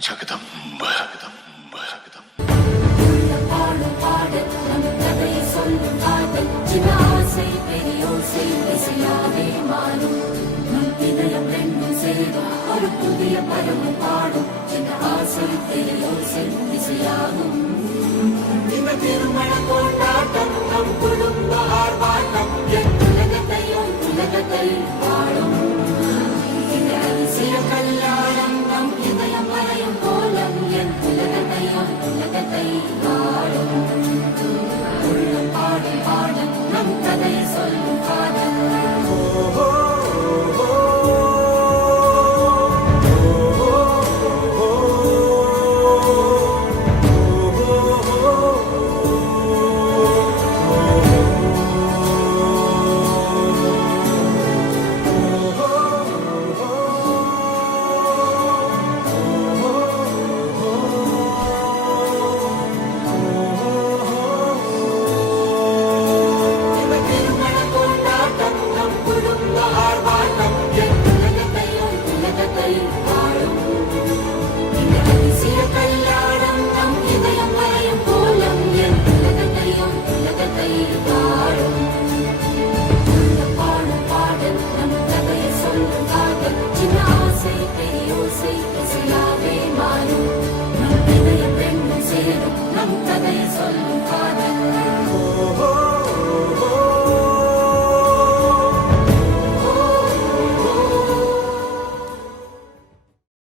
ஜகதம்ப ஜகதம்ப ஜகதம்ப பாடும் பாடல் நம் கதை சொல்லும் காதல் சின்ன ஆசை பெரியோசை இசையாவே மாறும் நம் இதயம் ரெண்டும் சேரும் ஒரு புதிய பருவம் பாடும் சின்ன ஆசை பெரியோசை இசையாகும் இந்த திருமண கொண்டாட்டம் நம் குடும்ப ஆர்ப்பாட்டம் என் உலகத்தையும் உலகத்தை